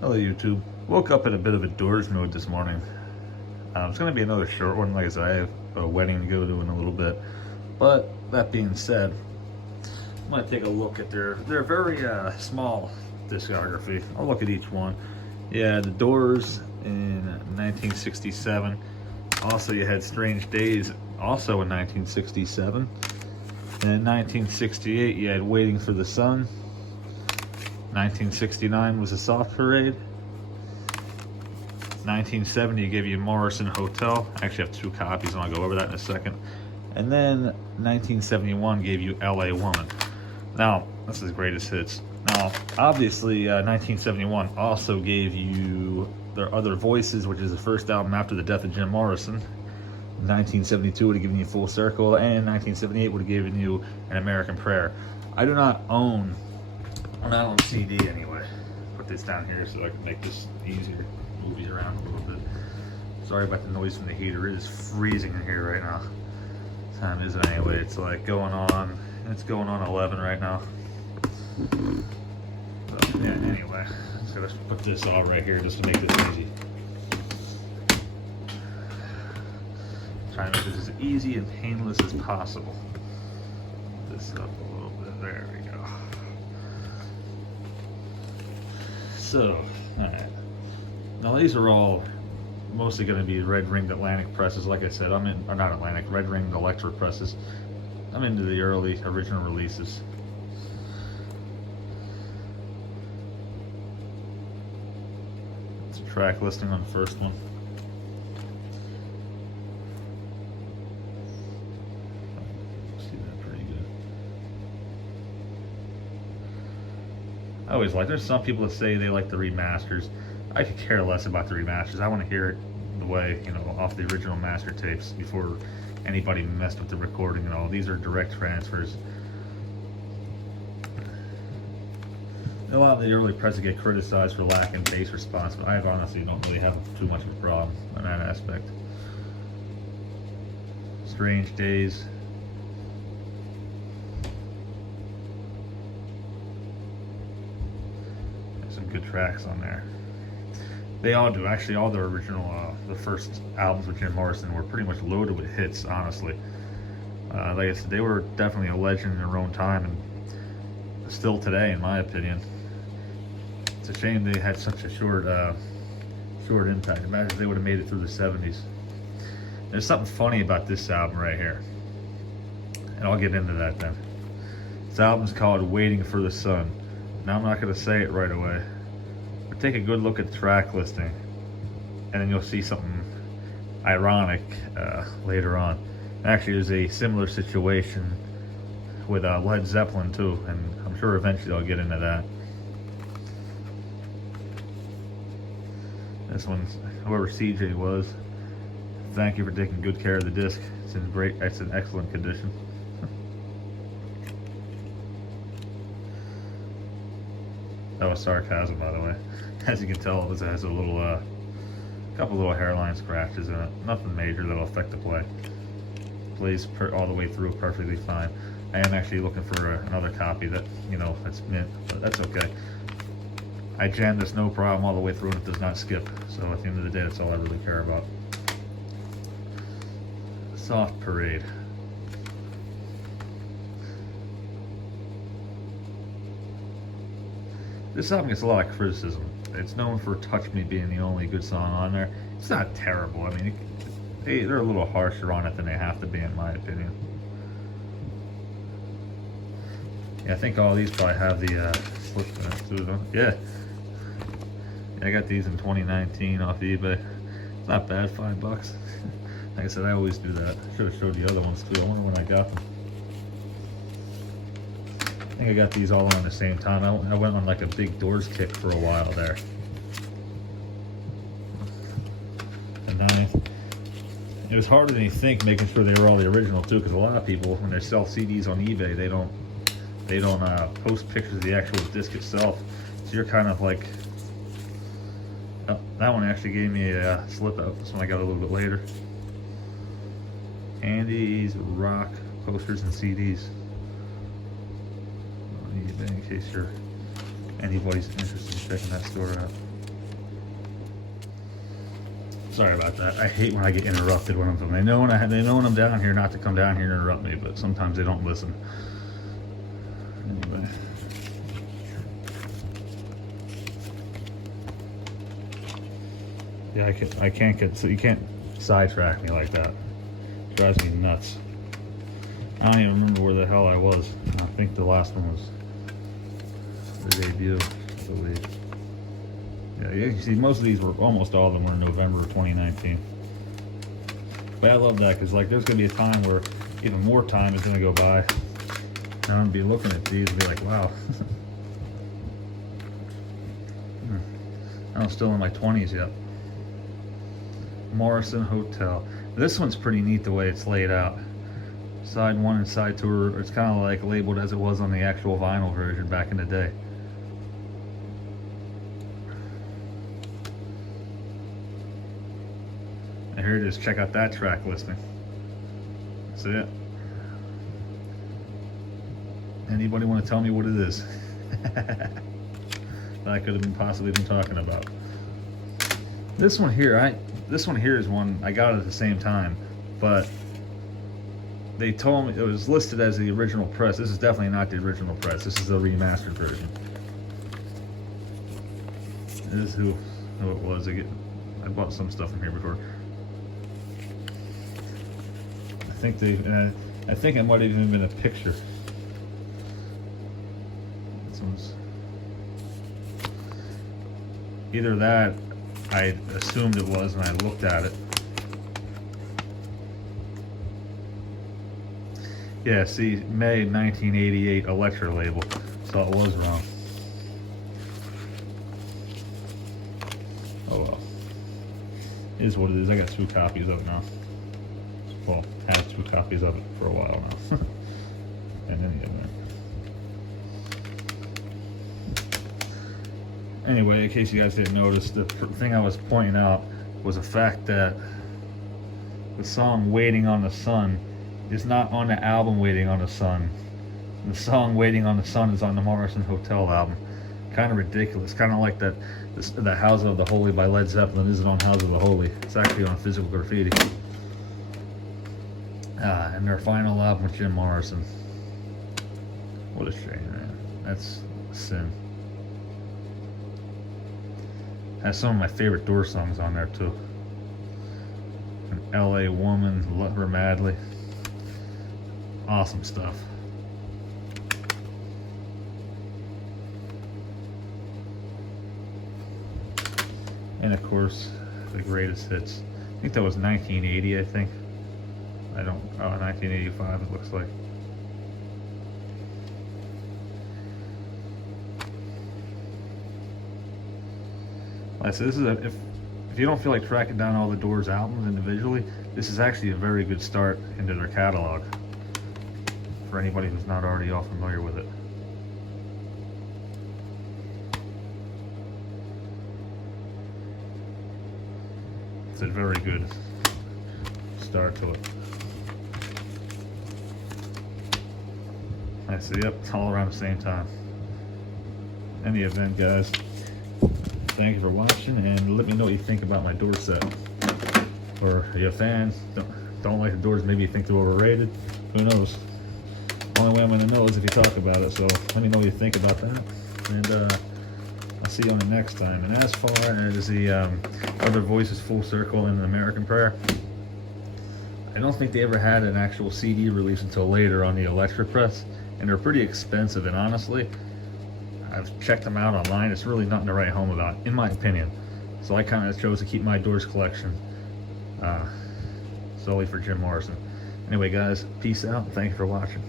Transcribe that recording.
Hello YouTube. Woke up in a bit of a doors mood this morning. It's going to be another short one. Like I said, I have a wedding to go to in a little bit. But that being said, I'm going to take a look at their very small discography. I'll look at each one. Yeah, the Doors in 1967. Also, you had Strange Days also in 1967. And in 1968, you had Waiting for the Sun. 1969 was a Soft Parade. 1970 gave you Morrison Hotel. I actually have 2 copies and I'll go over that in a second. And then 1971 gave you LA Woman. Now, this is greatest hits. Now, obviously, 1971 also gave you Their Other Voices, which is the first album after the death of Jim Morrison. 1972 would have given you Full Circle, and 1978 would have given you An American Prayer. I do not own CD anyway. Put this down here so I can make this easier. Move it around a little bit. Sorry about the noise from the heater. It is freezing in here right now. What time is it anyway? It's like going on 11 right now. But yeah, anyway, just gonna put this all right here just to make this easy. Trying to make this as easy and painless as possible. Put this up a little bit. There we go. So, alright. Now these are all mostly going to be red ringed Atlantic presses. Like I said, or not Atlantic, red ringed Electra presses. I'm into the early original releases. It's a track listing on the first one. I always like, there's some people that say they like the remasters. I could care less about the remasters. I want to hear it the way, off the original master tapes before anybody messed with the recording and all. These are direct transfers. A lot of the early presses get criticized for lacking bass response, but I honestly don't really have too much of a problem on that aspect. Strange Days. Good tracks on there. They all do. Actually, all their original, the first albums with Jim Morrison were pretty much loaded with hits, honestly. Like I said, they were definitely a legend in their own time, and still today, in my opinion. It's a shame they had such a short impact. Imagine if they would have made it through the 70s. There's something funny about this album right here, and I'll get into that then. This album's called Waiting for the Sun. Now, I'm not going to say it right away, but take a good look at the track listing, and then you'll see something ironic later on. Actually, there's a similar situation with Led Zeppelin too, and I'm sure eventually I'll get into that. This one, whoever CJ was, thank you for taking good care of the disc. It's in excellent condition. That was sarcasm, by the way. As you can tell, it has a little, couple little hairline scratches in it. Nothing major that'll affect the play. Plays all the way through perfectly fine. I am actually looking for another copy that, that's mint, but that's okay. I jammed this no problem all the way through and it does not skip. So at the end of the day, that's all I really care about. Soft Parade. This album gets a lot of criticism. It's known for Touch Me being the only good song on there. It's not terrible. I mean, they're a little harsher on it than they have to be, in my opinion. Yeah, I think all these probably have the slip in it too. Yeah, I got these in 2019 off eBay. It's not bad, $5. Like I said, I always do that. I should have showed the other ones too. I wonder when I got them. I think I got these all on the same time. I went on like a big Doors kick for a while there. And then it was harder than you think making sure they were all the original too, because a lot of people, when they sell CDs on eBay, they don't post pictures of the actual disc itself. So you're kind of like, oh, that one actually gave me a slip out. This one I got a little bit later. Candies, rock, posters, and CDs. In case anybody's interested in checking that store out. Sorry about that. I hate when I get interrupted when I'm filming. They know when I'm down here not to come down here and interrupt me, but sometimes they don't listen. Anyway. Yeah, I can't get, so you can't sidetrack me like that. It drives me nuts. I don't even remember where the hell I was. I think the last one was the debut, I believe. Yeah, you see, most of these were, almost all of them were in November of 2019. But I love that, because like there's gonna be a time where even more time is gonna go by, and I'm gonna be looking at these and be like, wow. I'm still in my 20s yet. Morrison Hotel. This one's pretty neat the way it's laid out. Side 1 and side 2 it's kind of like labeled as it was on the actual vinyl version back in the day. And here it is. Check out that track listing. See it? Anybody want to tell me what it is? That I could have been possibly been talking about. This one here, this one here is one I got at the same time, but they told me it was listed as the original press. This is definitely not the original press. This is the remastered version. This is who it was. I bought some stuff from here before. I think it might have even been a picture. This one's either that. I assumed it was when I looked at it. Yeah, see, May 1988 Elektra label, so it was wrong. Oh well. It is what it is. I got 2 copies of it now. Well, have 2 copies of it for a while now. And then the event. Anyway, in case you guys didn't notice, the thing I was pointing out was the fact that the song Waiting on the Sun is not on the album Waiting on the Sun. The song Waiting on the Sun is on the Morrison Hotel album. Kind of ridiculous. Kind of like that the House of the Holy by Led Zeppelin isn't on House of the Holy. It's actually on Physical Graffiti. And their final album with Jim Morrison. What a shame, man. That's a sin. Has some of my favorite Doors songs on there too. An LA Woman, Love Her Madly. Awesome stuff. And of course, the greatest hits. I think that was 1980, I think. 1985 it looks like. Like I said, this is if you don't feel like tracking down all the Doors albums individually, this is actually a very good start into their catalog for anybody who's not already all familiar with it. It's a very good start to it. I see, yep, it's all around the same time. In the event, guys, thank you for watching, and let me know what you think about my Doors set. Or are you a fan? Don't like the Doors, maybe you think they're overrated. Who knows? Only way I'm going to know is if you talk about it, so let me know what you think about that. And I'll see you on the next time. And as far as the Other Voices Full Circle and An American Prayer, I don't think they ever had an actual CD release until later on the Elektra press, and they're pretty expensive, and honestly, I've checked them out online. It's really nothing to write home about, in my opinion. So I kind of chose to keep my Doors collection solely for Jim Morrison. Anyway, guys, peace out. Thank you for watching.